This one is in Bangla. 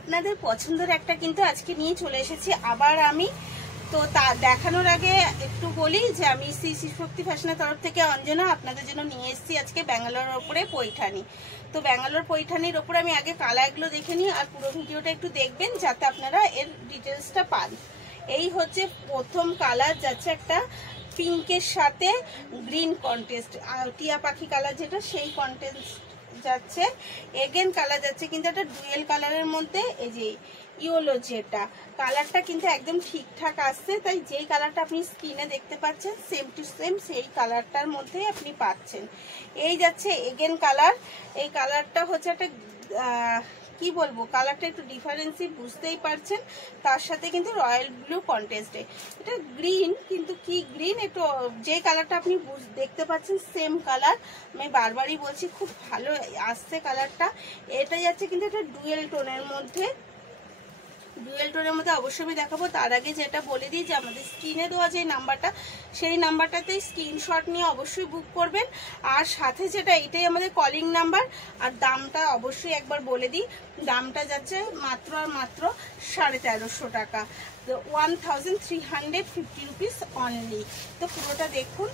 আপনাদের পছন্দের একটা কিন্তু আজকে নিয়ে চলে এসেছি আবার আমি। তো তা দেখানোর আগে একটু বলি যে আমি শ্রী শ্রী শক্তি ফ্যাশনের তরফ থেকে অঞ্জনা আপনাদের জন্য নিয়ে এসেছি আজকে ব্যাঙ্গালোরের ওপরে পৈঠানি। তো ব্যাঙ্গালোর পৈঠানির ওপরে আমি আগে কালারগুলো দেখে নিই, আর পুরো ভিডিওটা একটু দেখবেন যাতে আপনারা এর ডিটেলসটা পান। এই হচ্ছে প্রথম কালার, যাচ্ছে একটা পিঙ্কের সাথে গ্রিন কন্ট্রাস্ট, টিয়া পাখি কালার যেটা সেই কন্ট্রাস্ট যাচ্ছে। এগেন কালার যাচ্ছে কিন্তু একটা ডুয়েল কালারের মধ্যে, এই যে ইয়েলো যেটা কালারটা কিন্তু একদম ঠিকঠাক আসছে, তাই যেই কালারটা আপনি স্ক্রিনে দেখতে পাচ্ছেন সেম টু সেম সেই কালারটার মধ্যেই আপনি পাচ্ছেন। এই যাচ্ছে এগেন কালার, এই কালারটা হচ্ছে একটা কি বলবো, কালারটা একটু ডিফারেন্সই বুঝতেই পারছেন। তার সাথে কিন্তু রয়্যাল ব্লু কন্ট্রাস্টে, এটা গ্রিন কিন্তু কি গ্রিন, একটু যে কালারটা আপনি দেখতে পাচ্ছেন সেম কালার, আমি বারবারই বলছি খুব ভালো আসছে কালারটা। এটা যাচ্ছে কিন্তু এটা ডুয়েল টোনের মধ্যে, ডুয়েল টোনের মধ্যে অবশ্যই আমি দেখাবো। তার আগে যেটা বলে দিই যে আমাদের স্ক্রিনে দেওয়া যে নাম্বারটা, সেই নাম্বারটাতেই স্ক্রিনশট নিয়ে অবশ্যই বুক করবেন। আর সাথে যেটা এটাই আমাদের কলিং নাম্বার। আর দামটা অবশ্যই একবার বলে দিই, দামটা যাচ্ছে মাত্র আর মাত্র 1350 টাকা, 1350 রুপিস অনলি। তো পুরোটা দেখুন।